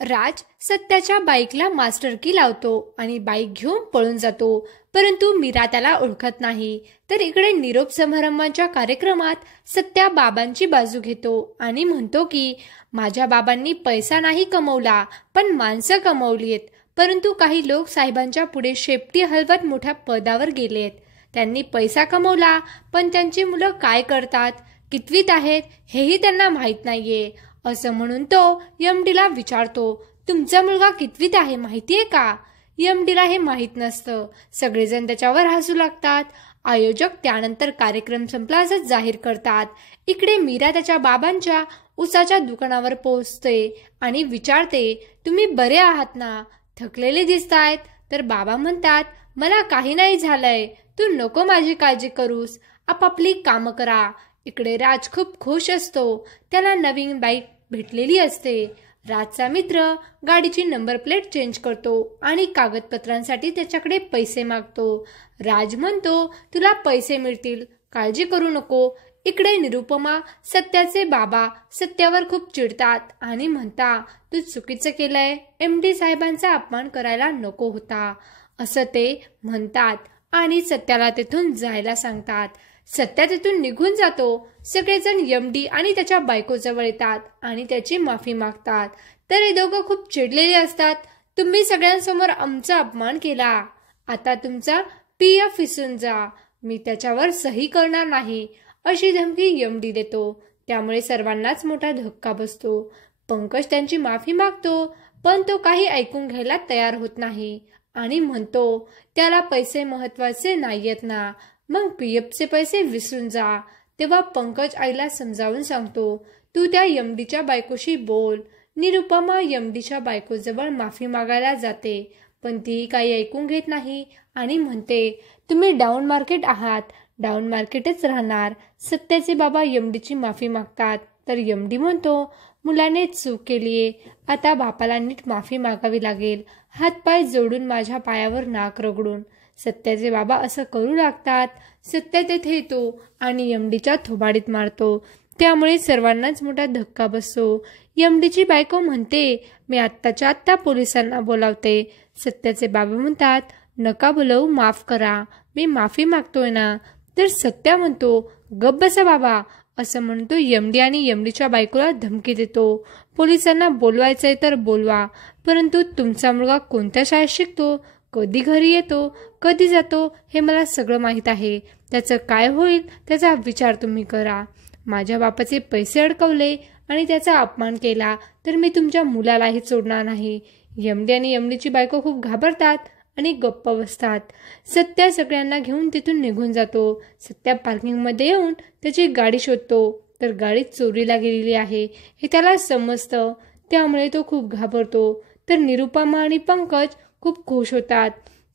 राज सत्याच्या बाईकला मास्टर की लावतो आणि बाईक घेऊन पळून जातो, परंतु मीरा त्याला ओळखत नाही. तर इकडे निरोप समारंभाच्या कार्यक्रमात सत्या बाबांची बाजू घेतो आणि म्हणतो की माझ्या बाबांनी पैसा नाही कमवला, पण माणसं कमवलीत. परंतु काही लोक साहेबांच्या पुढे शेपटी हलवत मोठ्या पदावर गेलेत. त्यांनी पैसा कमवला, पण त्यांची मुलं काय करतात, कितवीत आहेत हेही त्यांना माहीत नाहीये. असं म्हणून तो एमडीला विचारतो, तुमचा मुलगा कितवीत आहे माहितीये का? एमडीला हे माहीत नसतं. सगळेजण त्याच्यावर हसू लागतात. आयोजक त्यानंतर कार्यक्रम संपला असं जाहीर करतात. इकडे मीरा त्याच्या बाबांच्या उसाच्या दुकानावर पोहोचते आणि विचारते, तुम्ही बरे आहात ना? थकलेले दिसतायत. तर बाबा म्हणतात, मला काही नाही झालंय, तू नको माझी काळजी करूस, आपापली कामं करा. इकडे राज खूप खुश असतो. त्याला नवीन बाईक भेटलेली असते. राजचा मित्र गाडीची नंबर प्लेट चेंज करतो आणि कागदपत्रांसाठी त्याच्याकडे पैसे मागतो. राज म्हणतो, तुला पैसे मिळतील, काळजी करू नको. इकडे निरुपमा सत्याचे बाबा सत्यावर खूप चिडतात आणि म्हणतात, तू चुकीचं केलंय, एमडी साहेबांचा अपमान करायला नको होता, असं ते म्हणतात आणि सत्याला तेथून जायला सांगतात. सत्या तिथून निघून जातो. सगळेजण एमडी आणि त्याच्या बायकोजवळ येतात आणि त्याची माफी मागतात. तर हे दोघं खूप चिडलेले असतात. तुम्ही सगळ्यांसमोर आमचा अपमान केला, आता तुमचा पीएफ विसरून जा, मी त्याच्यावर सही करणार नाही, अशी धमकी एमडी देतो. त्यामुळे सर्वांनाच मोठा धक्का बसतो. पंकज त्यांची माफी मागतो, पण तो काही ऐकून घ्यायला तयार होत नाही आणि म्हणतो, त्याला पैसे महत्वाचे नाहीयेत ना, मग पीएफचे पैसे विसरून जा. तेव्हा पंकज आईला समजावून सांगतो, तू त्या एमडीच्या बायकोशी बोल. निरुपमा एमडीच्या बायकोजवळ माफी मागायला जाते, पण ती काही ऐकून घेत नाही आणि म्हणते, तुम्ही डाऊन मार्केट आहात, डाऊन मार्केटच राहणार. सत्याचे बाबा एमडीची माफी मागतात. तर एमडी म्हणतो, मुलाने चूक केलीये, आता बापाला नीट माफी मागावी लागेल, हातपाय जोडून माझ्या पायावर नाक रगडून. सत्याचे बाबा असं करू लागतात. सत्या तेथे येतो आणि एमडीच्या थोबाडीत मारतो. त्यामुळे सर्वांनाच मोठा धक्का बसतो. एमडीची बायको म्हणते, मी आत्ताच्या आत्ता पोलिसांना बोलावते. सत्याचे बाबा म्हणतात, नका बोलवू, माफ करा, मी माफी मागतोय ना. तर सत्या म्हणतो, गप्प बसा बाबा, असं म्हणतो एमडी आणि एमडीच्या बायकोला धमकी देतो. पोलिसांना बोलवायचंय तर बोलवा, परंतु तुमचा मुलगा कोणत्या शाळेत शिकतो, कधी घरी येतो, कधी जातो, हे मला सगळं माहीत आहे. त्याचं काय होईल त्याचा विचार तुम्ही करा. माझ्या बापाचे पैसे अडकवले आणि त्याचा अपमान केला तर मी तुमच्या मुलालाही सोडणार नाही. एमडी आणि एमडीची बायको खूप घाबरतात आणि गप्प बसतात. सत्या सगळ्यांना घेऊन तिथून निघून जातो. सत्या पार्किंगमध्ये येऊन त्याची गाडी शोधतो. तर गाडी चोरीला गेलेली आहे हे त्याला समजतं. त्यामुळे तो खूप घाबरतो. तर निरुपमा आणि पंकज खूप खुश होतात.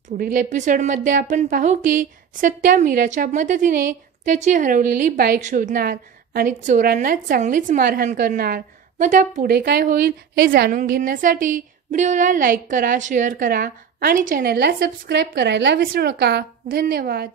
पुढील एपिसोडमध्ये आपण पाहू की सत्या मीराच्या मदतीने त्याची हरवलेली बाईक शोधणार आणि चोरांना चांगलीच मारहाण करणार. मग त्या पुढे काय होईल हे जाणून घेण्यासाठी व्हिडिओला लाईक करा, शेअर करा आणि चॅनलला सबस्क्राईब करायला विसरू नका. धन्यवाद.